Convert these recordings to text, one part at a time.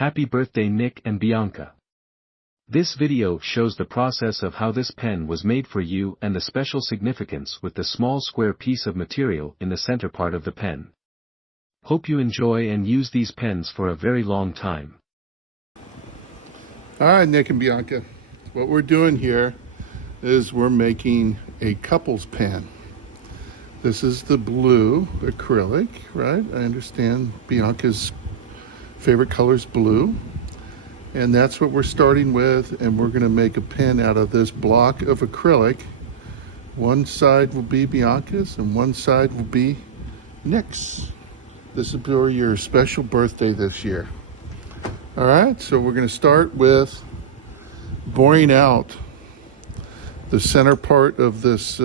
Happy birthday Nick and Bianca. This video shows the process of how this pen was made for you and the special significance with the small square piece of material in the center part of the pen. Hope you enjoy and use these pens for a very long time. All right, Nick and Bianca, what we're doing here is we're making a couples pen. This is the blue acrylic, right? I understand Bianca's favorite color is blue. And that's what we're starting with, and we're going to make a pen out of this block of acrylic. One side will be Bianca's and one side will be Nick's. This is for your special birthday this year. All right, so we're going to start with boring out the center part of this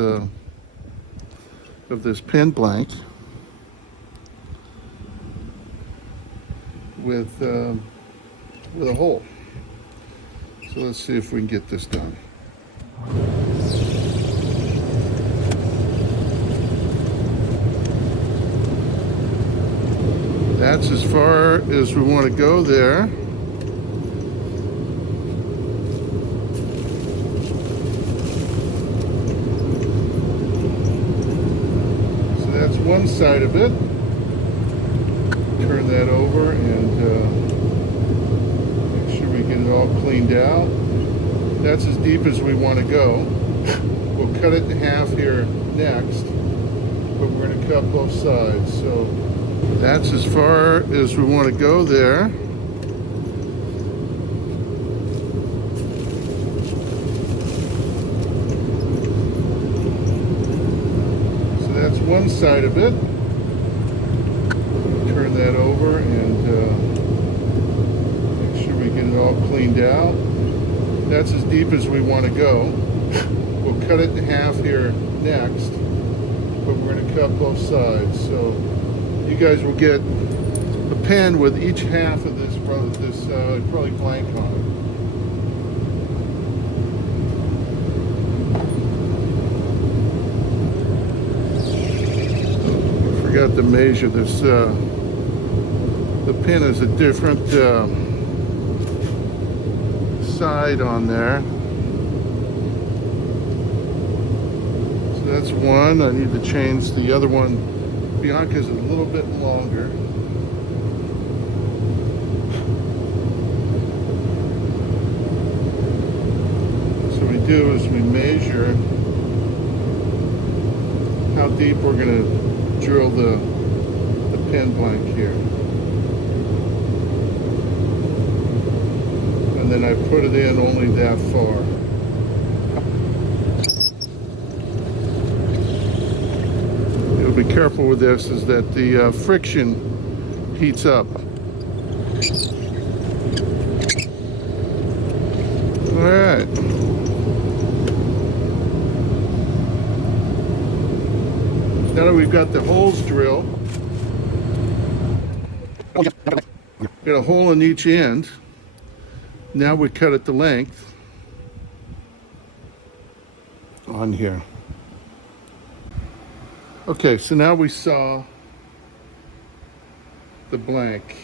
pen blank with a hole. So let's see if we can get this done. That's as far as we want to go there. So that's one side of it. Turn that over and get it all cleaned out. That's as deep as we want to go. We'll cut it in half here next, but we're going to cut both sides. So that's as far as we want to go there. So that's one side of it. Turn that over and get it all cleaned out. That's as deep as we want to go. We'll cut it in half here next, but we're going to cut both sides. So you guys will get a pen with each half of this acrylic blank on it. I forgot to measure this. The pen is a different side on there. So that's one. I need to change the other one. Bianca's a little bit longer. So what we do is we measure how deep we're going to drill the pen blank here. And then I put it in only that far. You'll be careful with this is that the friction heats up. All right. Now that we've got the holes drilled, got a hole in each end. Now we cut it the length on here. Okay, so now we saw the blank,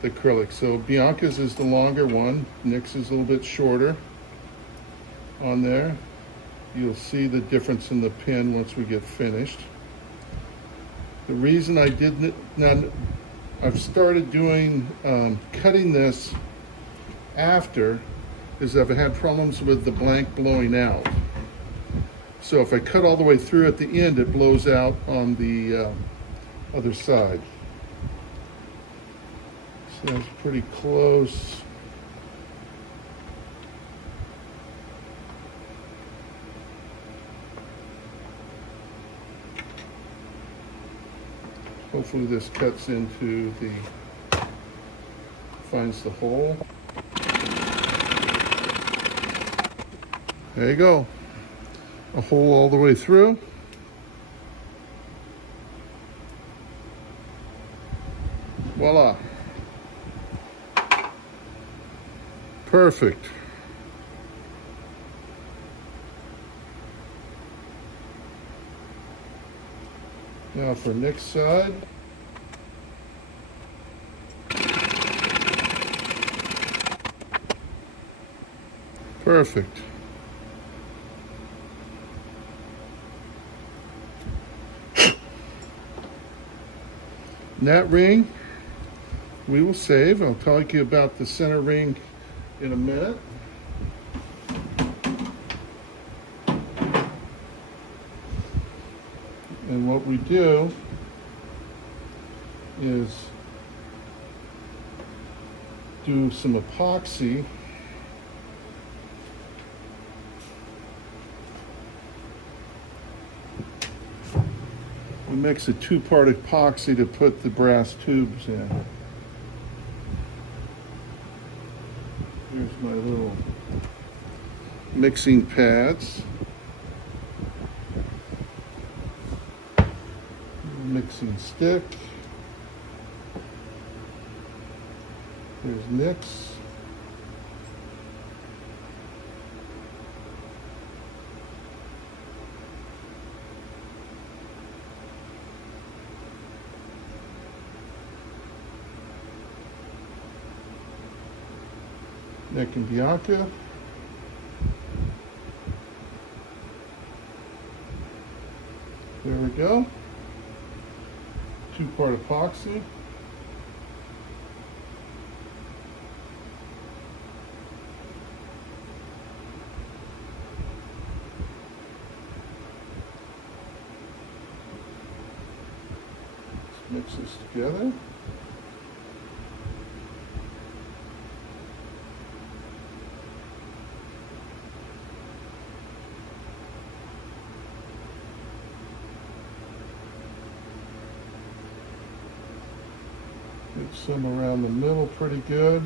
the acrylic. So Bianca's is the longer one, Nick's is a little bit shorter on there. You'll see the difference in the pen once we get finished. The reason I didn't, now I've started doing, cutting this after is I've had problems with the blank blowing out. So if I cut all the way through at the end, it blows out on the other side. So that's pretty close. Hopefully this cuts into finds the hole. There you go. A hole all the way through. Voila. Perfect. Now for next side. Perfect. And that ring we will save. I'll talk you about the center ring in a minute. And what we do is do some epoxy. We mix a 2-part epoxy to put the brass tubes in. Here's my little mixing pads. Mixing stick. There's mix. Nick and Bianca. There we go. 2-part epoxy. Let's mix this together. Get some around the middle pretty good.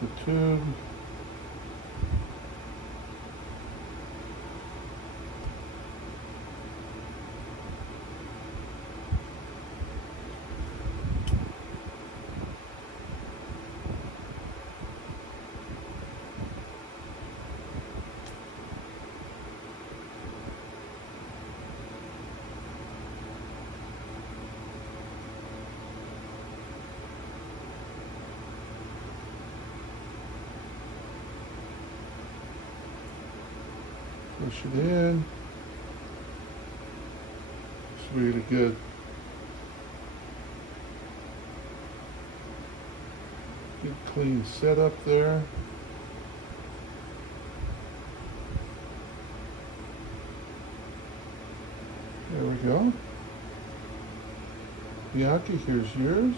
The tube. Push it in. It's really good. Good clean setup there. There we go. Bianca, here's yours.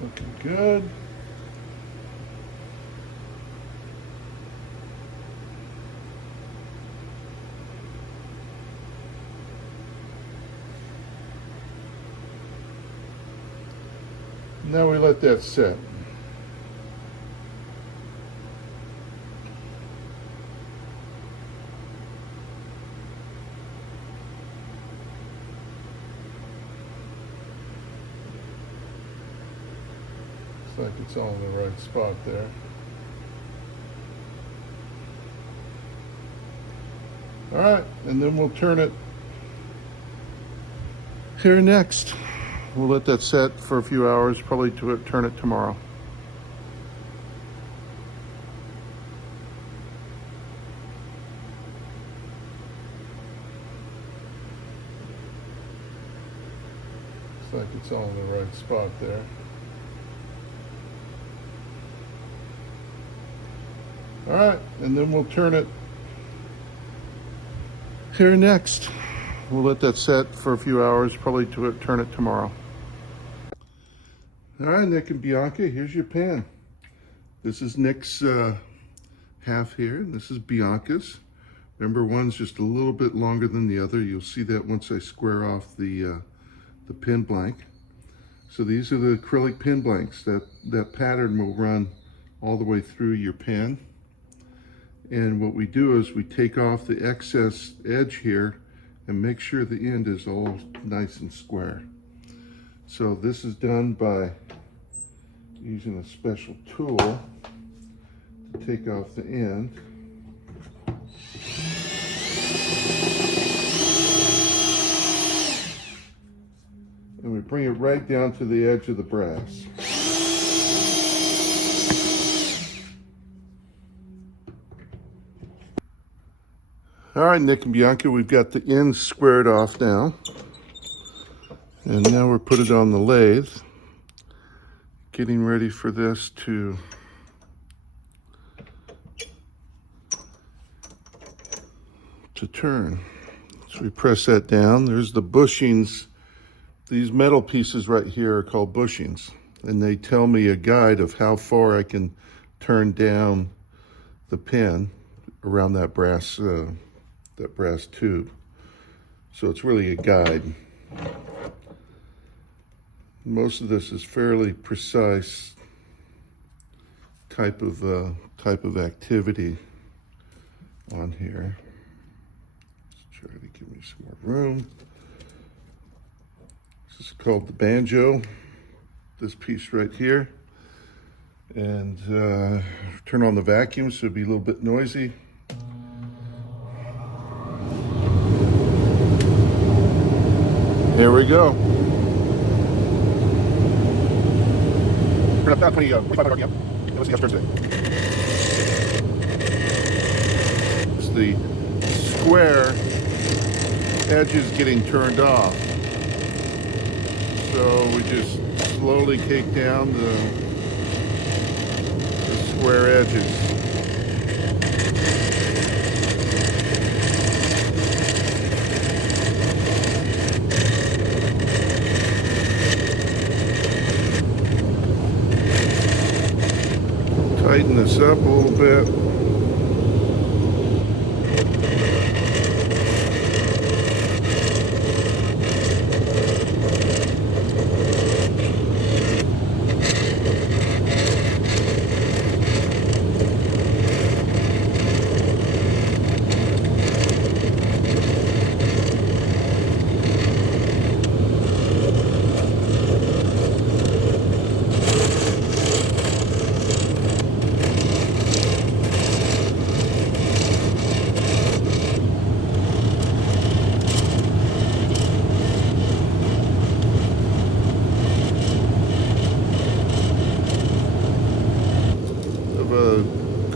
Looking good. Now we let that set. Looks like it's all in the right spot there. All right, and then we'll turn it here next. We'll let that set for a few hours, probably turn it tomorrow. Looks like it's all in the right spot there. All right, and then we'll turn it here next. We'll let that set for a few hours, probably to turn it tomorrow. All right, Nick and Bianca, here's your pan. This is Nick's half here, and this is Bianca's. Remember, one's just a little bit longer than the other. You'll see that once I square off the pin blank. So these are the acrylic pin blanks. That pattern will run all the way through your pan. And what we do is we take off the excess edge here and make sure the end is all nice and square. So this is done by using a special tool to take off the end. And we bring it right down to the edge of the brass. All right, Nick and Bianca, we've got the ends squared off now. And now we're put it on the lathe, getting ready for this to turn. So we press that down. There's the bushings. These metal pieces right here are called bushings, and they tell me a guide of how far I can turn down the pin around that brass tube. So it's really a guide. Most of this is fairly precise type of activity on here. Let's try to give me some more room. This is called the banjo, this piece right here. And turn on the vacuum so it'll be a little bit noisy. Here we go. Turn up that 2500 RPM. Let's see how it turns today. It's the square edges getting turned off. So we just slowly take down the square edges. Tighten this up a little bit.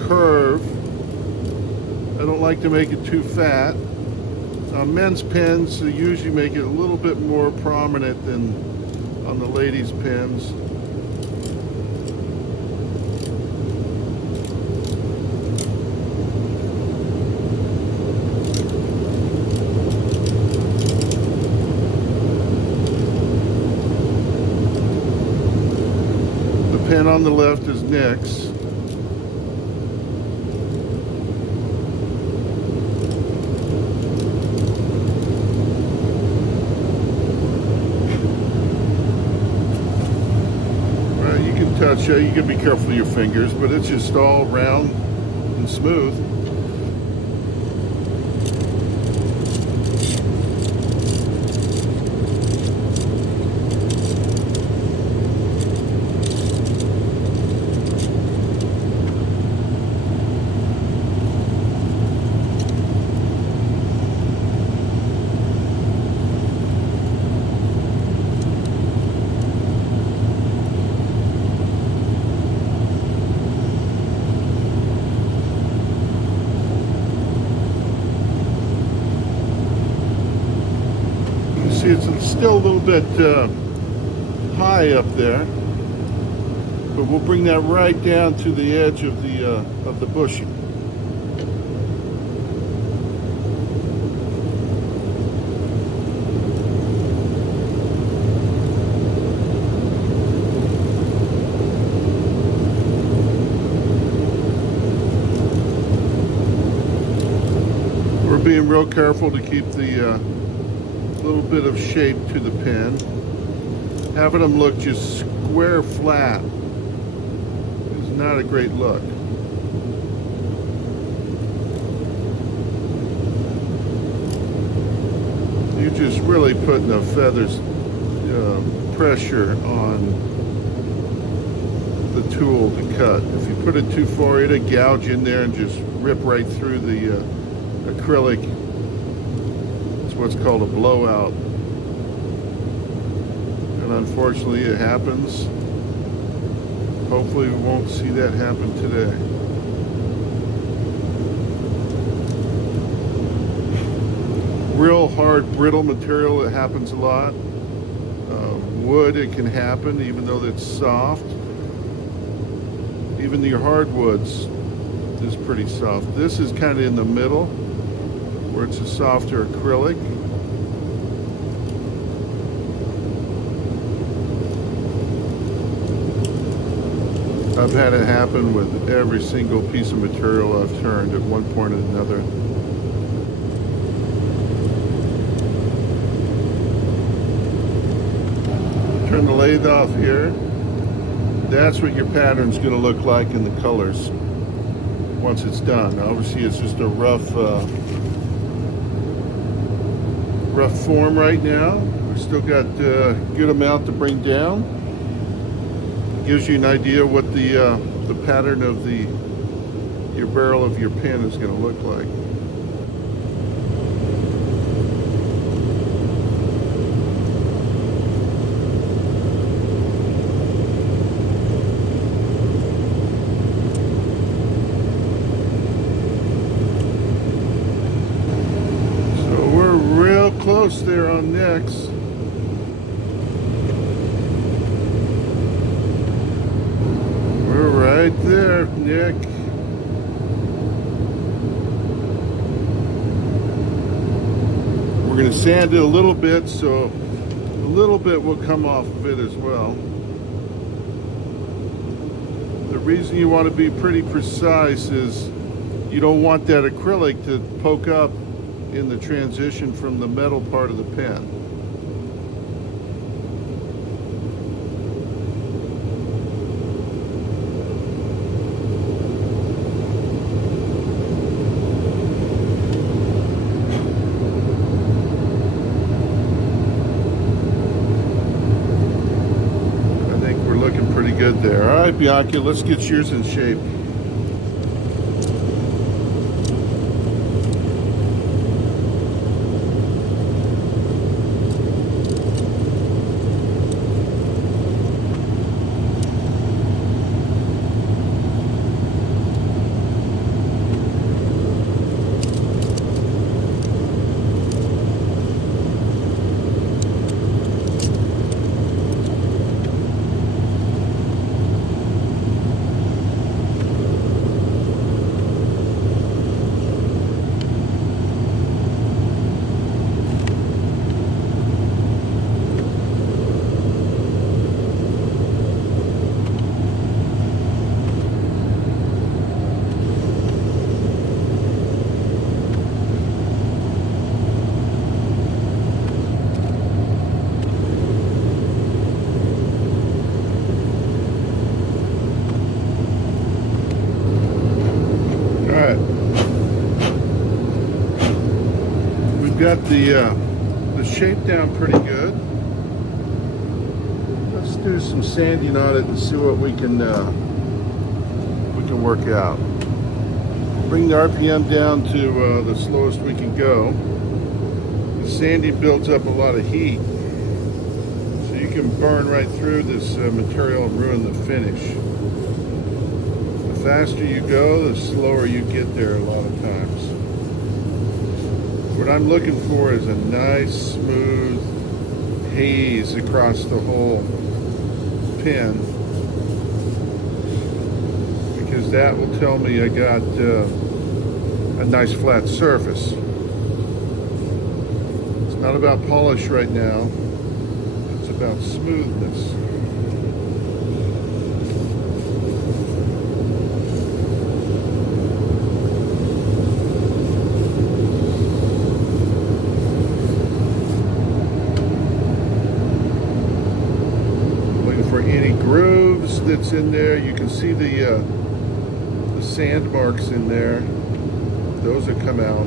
Curve. I don't like to make it too fat. Men's pens usually make it a little bit more prominent than on the ladies' pens. The pen on the left is Nick's. Touch, you can be careful with your fingers, but it's just all round and smooth. See, it's still a little bit high up there, but we'll bring that right down to the edge of the bushing. being real careful to keep the little bit of shape to the pen. Having them look just square flat is not a great look. You're just really putting the feathers pressure on the tool to cut. If you put it too far, it'll gouge in there and just rip right through the acrylic. It's what's called a blowout. And unfortunately it happens. Hopefully we won't see that happen today. Real hard, brittle material, it happens a lot. Wood, it can happen, even though it's soft. Even your hardwoods is pretty soft. This is kind of in the middle, where it's a softer acrylic. I've had it happen with every single piece of material I've turned at one point or another. Turn the lathe off here. That's what your pattern's going to look like in the colors once it's done. Obviously it's just a rough form right now. We've still got a good amount to bring down. It gives you an idea what the pattern of your barrel of your pen is going to look like. Close there on next. We're right there, Nick. We're going to sand it a little bit, so a little bit will come off of it as well. The reason you want to be pretty precise is you don't want that acrylic to poke up in the transition from the metal part of the pen. I think we're looking pretty good there. All right, Bianca, let's get yours in shape. Got the shape down pretty good. Let's do some sanding on it and see what we can work out. Bring the RPM down to the slowest we can go. The sanding builds up a lot of heat, so you can burn right through this material and ruin the finish. The faster you go, the slower you get there a lot of times. What I'm looking for is a nice, smooth haze across the whole pen, because that will tell me I got a nice flat surface. It's not about polish right now, it's about smoothness. any grooves that's in there. You can see the sand marks in there. Those have come out.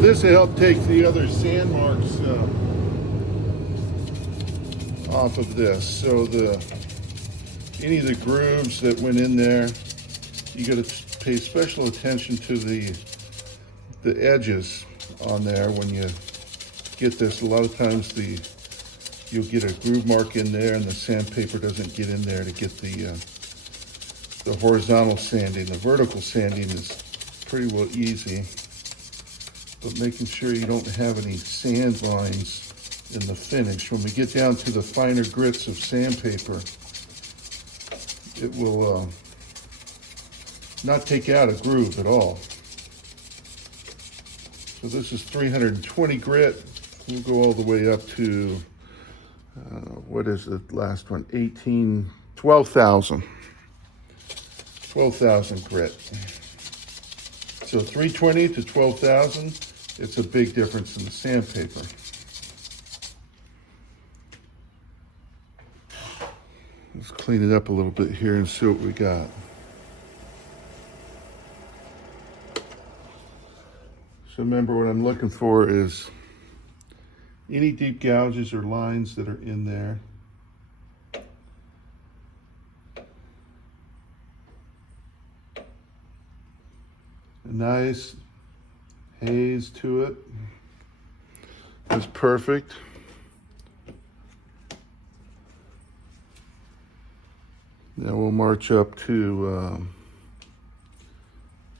This will help take the other sand marks off of this. So any of the grooves that went in there, you got to pay special attention to the edges on there when you get this. A lot of times you'll get a groove mark in there and the sandpaper doesn't get in there to get the horizontal sanding. The vertical sanding is pretty well easy, but making sure you don't have any sand lines in the finish. When we get down to the finer grits of sandpaper, it will not take out a groove at all. So this is 320 grit. We'll go all the way up to, what is the last one? 12,000. 12,000 grit. So 320 to 12,000, it's a big difference in the sandpaper. Let's clean it up a little bit here and see what we got. So remember, what I'm looking for is any deep gouges or lines that are in there. A nice haze to it is perfect. Now we'll march up to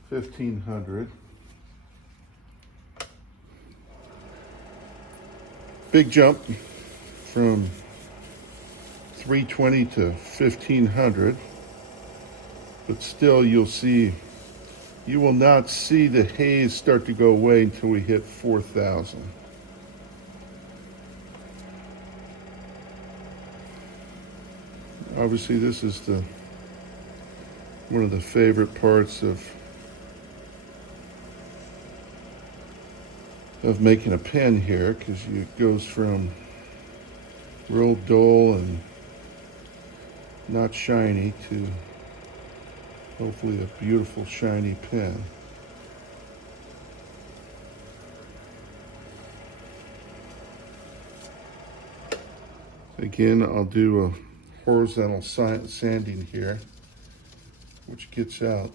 1500. Big jump from 320 to 1500, but still you will not see the haze start to go away until we hit 4,000. Obviously, this is one of the favorite parts of making a pen here, because it goes from real dull and not shiny to hopefully a beautiful shiny pen. Again, I'll do a horizontal sanding here, which gets out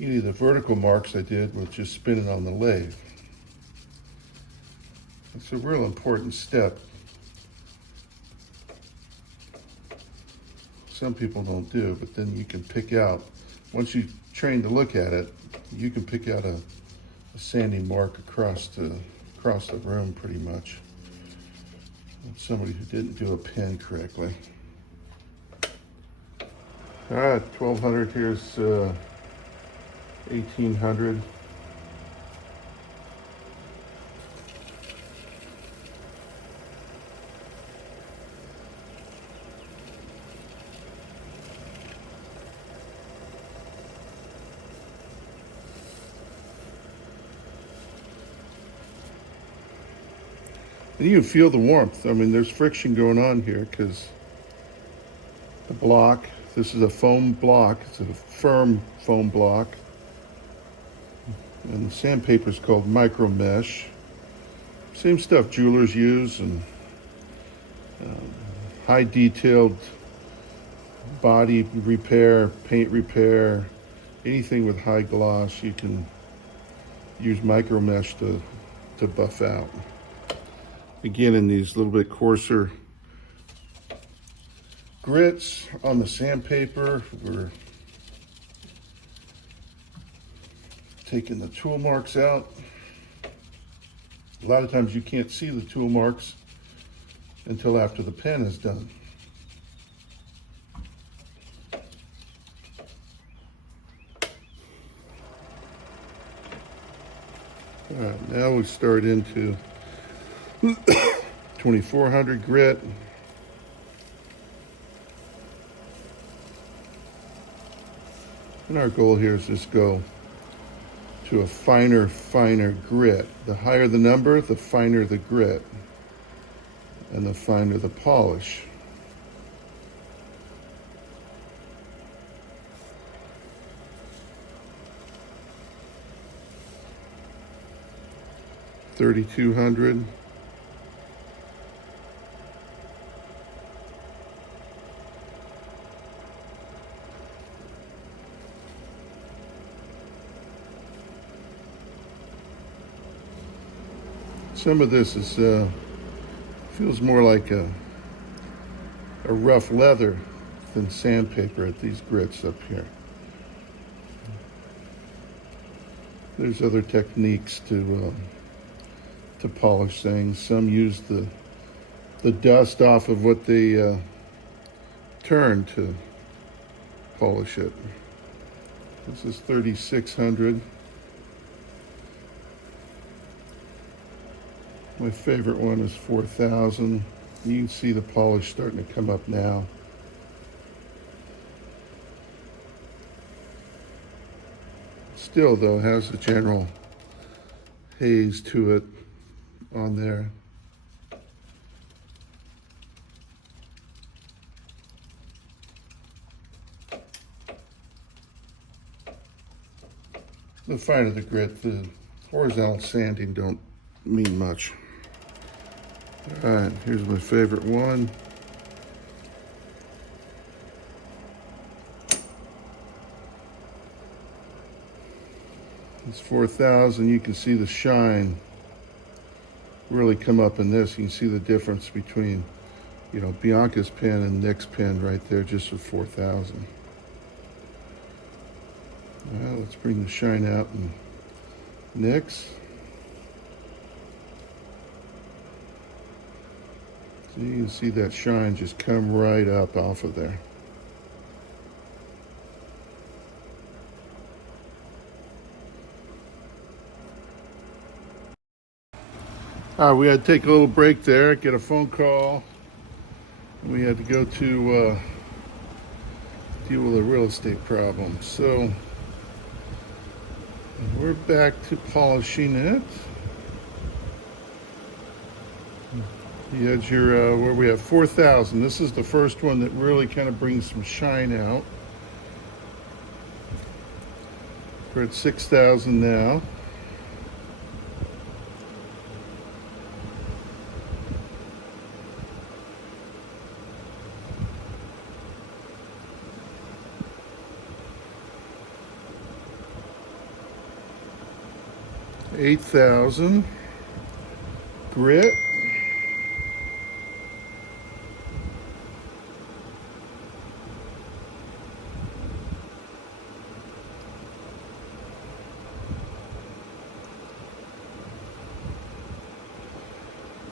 any of the vertical marks I did with just spinning on the lathe. It's a real important step. Some people don't do, but then you can pick out, once you train to look at it, you can pick out a sanding mark across the room pretty much. Somebody who didn't do a pen correctly. All right, 1200, here's 1800. And you can feel the warmth. I mean, there's friction going on here because the block, this is a foam block. It's a firm foam block. And the sandpaper is called micro mesh. Same stuff jewelers use, and high detailed body repair, paint repair, anything with high gloss, you can use micro mesh to buff out. Again, in these little bit coarser grits on the sandpaper, we're taking the tool marks out. A lot of times you can't see the tool marks until after the pen is done. All right, now we start into 2400 grit. And our goal here is just go to a finer grit. The higher the number, the finer the grit, and the finer the polish. $3,200. Some of this is feels more like a rough leather than sandpaper at these grits up here. There's other techniques to polish things. Some use the dust off of what they turn to polish it. This is 3,600. My favorite one is 4,000. You can see the polish starting to come up now. Still, though, has a general haze to it on there. The finer the grit, the horizontal sanding don't mean much. All right, here's my favorite one. It's 4,000. You can see the shine really come up in this. You can see the difference between, you know, Bianca's pen and Nick's pen right there, just with 4,000. Well, let's bring the shine out in Nick's. So you can see that shine just come right up off of there. We had to take a little break there, get a phone call. We had to go to deal with a real estate problem. So we're back to polishing it. You had your, where we have 4,000. This is the first one that really kind of brings some shine out. We're at 6,000 now. $8,000 grit.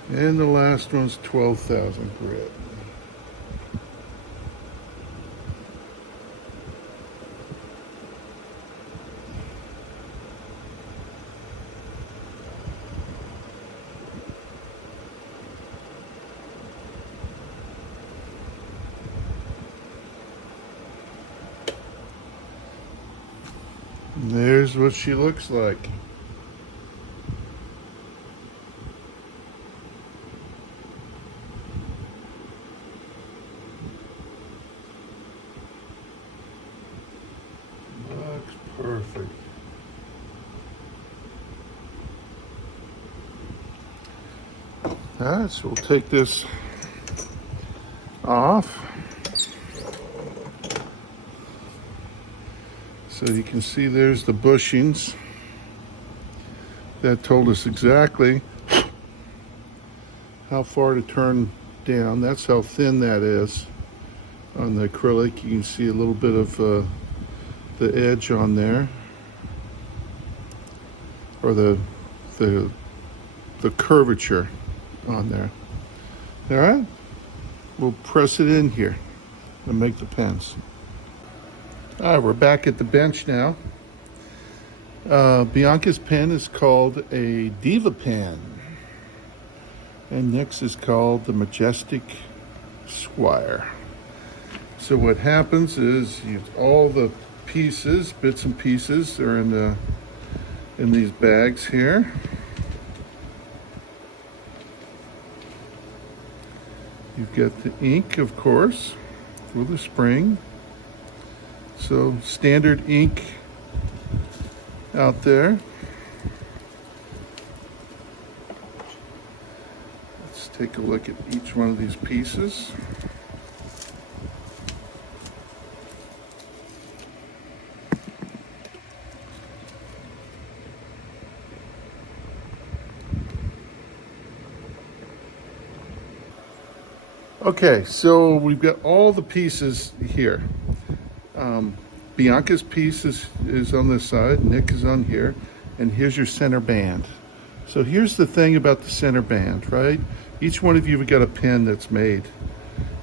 And the last one's 12,000 grit. And there's what she looks like. All right, so we'll take this off. So you can see there's the bushings. That told us exactly how far to turn down. That's how thin that is on the acrylic. You can see a little bit of the edge on there, or the curvature on there. All right, we'll press it in here and make the pens. All right, we're back at the bench now. Bianca's pen is called a Diva pen, and Nick's is called the Majestic Squire. So what happens is all the pieces, bits and pieces, are in these bags here. You've got the ink, of course, for the spring. So standard ink out there. Let's take a look at each one of these pieces. Okay, so we've got all the pieces here. Bianca's piece is on this side, Nick is on here, and here's your center band. So here's the thing about the center band, right? Each one of you have got a pin that's made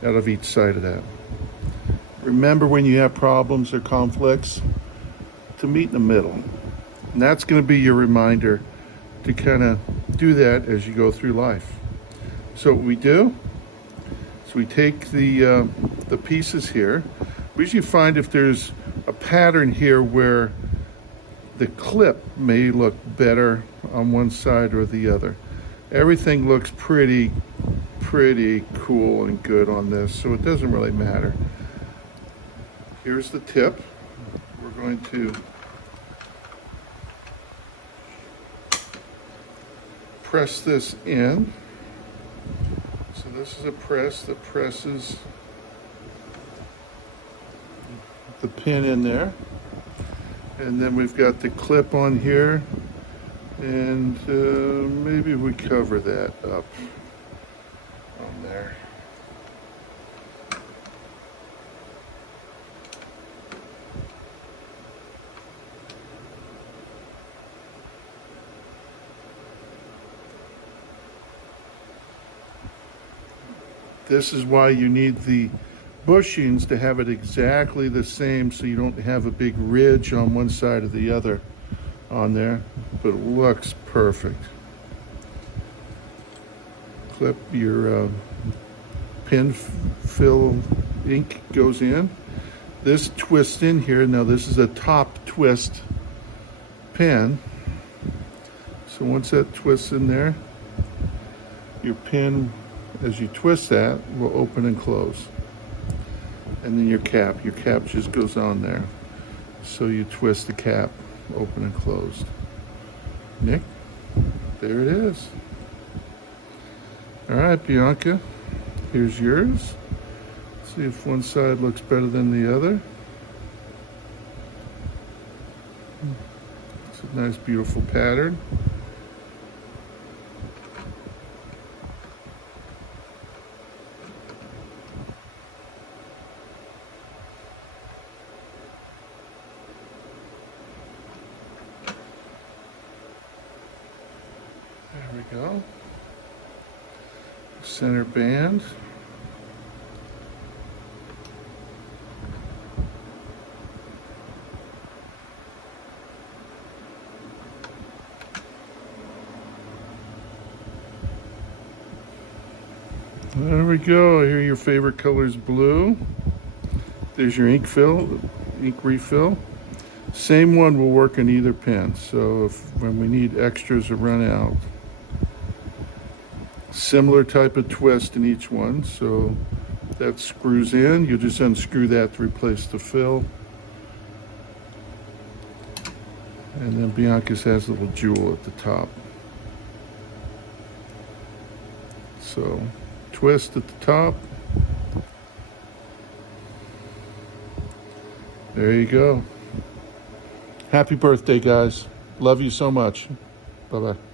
out of each side of that. Remember, when you have problems or conflicts, to meet in the middle. And that's going to be your reminder to kind of do that as you go through life. So what we do is we take the pieces here. We usually find if there's a pattern here where the clip may look better on one side or the other. Everything looks pretty cool and good on this, so it doesn't really matter. Here's the tip. We're going to press this in. So this is a press that presses the pin in there, and then we've got the clip on here, and maybe we cover that up on there. This is why you need the bushings to have it exactly the same, so you don't have a big ridge on one side or the other on there, but it looks perfect. Clip your pin fill ink goes in. This twists in here. Now this is a top twist pen, so once that twists in there, your pin, as you twist that, will open and close. And then your cap just goes on there. So you twist the cap, open and closed. Nick, there it is. All right, Bianca, here's yours. See if one side looks better than the other. It's a nice, beautiful pattern. There we go. Center band. There we go. Here your favorite color is blue. There's your ink refill. Same one will work in either pen. So when we need extras or run out, similar type of twist in each one. So that screws in. You just unscrew that to replace the fill. And then Bianca's has a little jewel at the top. So twist at the top. There you go. Happy birthday, guys. Love you so much. Bye-bye.